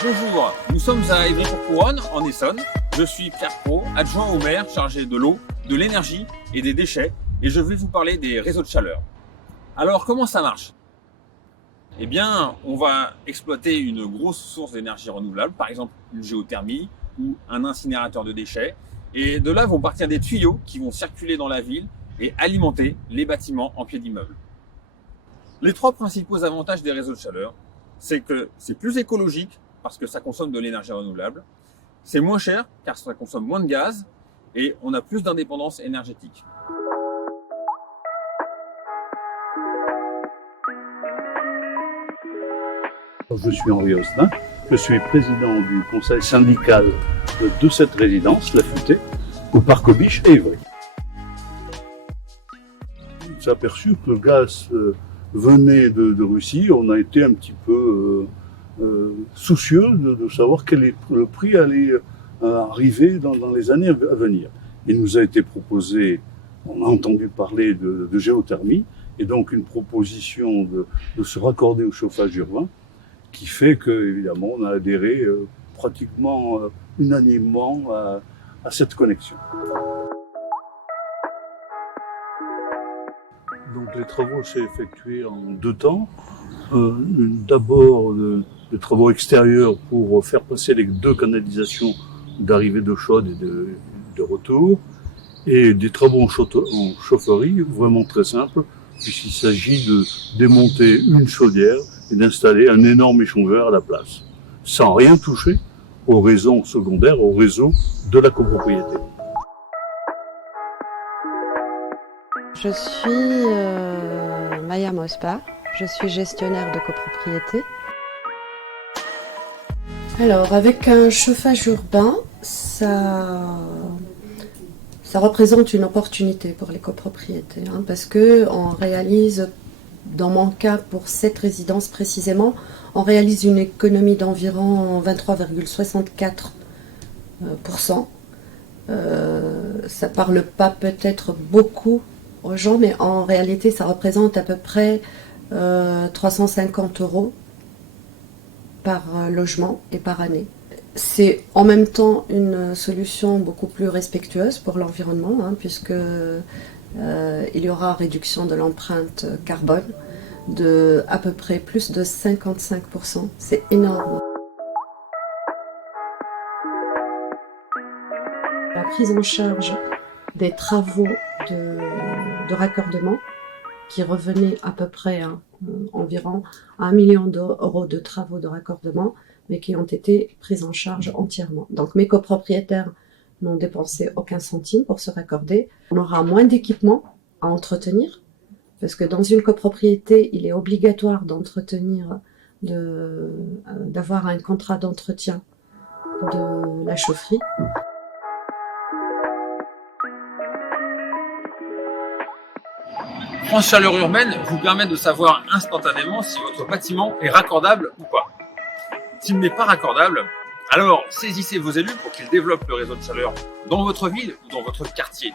Bonjour, nous sommes à Évry-Courcouronnes, en Essonne. Je suis Pierre Pro, adjoint au maire chargé de l'eau, de l'énergie et des déchets, et je vais vous parler des réseaux de chaleur. Alors, comment ça marche? Eh bien, on va exploiter une grosse source d'énergie renouvelable, par exemple une géothermie ou un incinérateur de déchets, et de là vont partir des tuyaux qui vont circuler dans la ville et alimenter les bâtiments en pied d'immeuble. Les trois principaux avantages des réseaux de chaleur, c'est que c'est plus écologique, parce que ça consomme de l'énergie renouvelable. C'est moins cher car ça consomme moins de gaz et on a plus d'indépendance énergétique. Je suis Henri Austin, je suis président du conseil syndical de cette résidence, La Futée, au Parc Aubiche et Évry. On s'est aperçu que le gaz venait de Russie. On a été un petit peu soucieux de savoir quel le prix allait arriver dans les années à venir. Il nous a été proposé, on a entendu parler de géothermie, et donc une proposition de se raccorder au chauffage urbain, qui fait que, évidemment, on a adhéré pratiquement unanimement à cette connexion. Donc les travaux s'est effectués en deux temps. D'abord des travaux extérieurs pour faire passer les deux canalisations d'arrivée d'eau chaude et de retour, et des travaux en chaufferie vraiment très simples, puisqu'il s'agit de démonter une chaudière et d'installer un énorme échangeur à la place, sans rien toucher au réseau secondaire, au réseau de la copropriété. Je suis Maya Mospa, je suis gestionnaire de copropriété. Alors, avec un chauffage urbain, ça représente une opportunité pour les copropriétés, parce que on réalise, dans mon cas pour cette résidence précisément, on réalise une économie d'environ 23,64%. Ça parle pas peut-être beaucoup aux gens, mais en réalité ça représente à peu près 350 € par logement et par année. C'est en même temps une solution beaucoup plus respectueuse pour l'environnement, puisque il y aura réduction de l'empreinte carbone de à peu près plus de 55%. C'est énorme. La prise en charge des travaux de raccordement qui revenait à peu près environ 1 million d'euros de travaux de raccordement, mais qui ont été pris en charge entièrement. Donc mes copropriétaires n'ont dépensé aucun centime pour se raccorder. On aura moins d'équipements à entretenir, parce que dans une copropriété, il est obligatoire d'entretenir, d'avoir un contrat d'entretien de la chaufferie. France Chaleur Urbaine vous permet de savoir instantanément si votre bâtiment est raccordable ou pas. S'il n'est pas raccordable, alors saisissez vos élus pour qu'ils développent le réseau de chaleur dans votre ville ou dans votre quartier.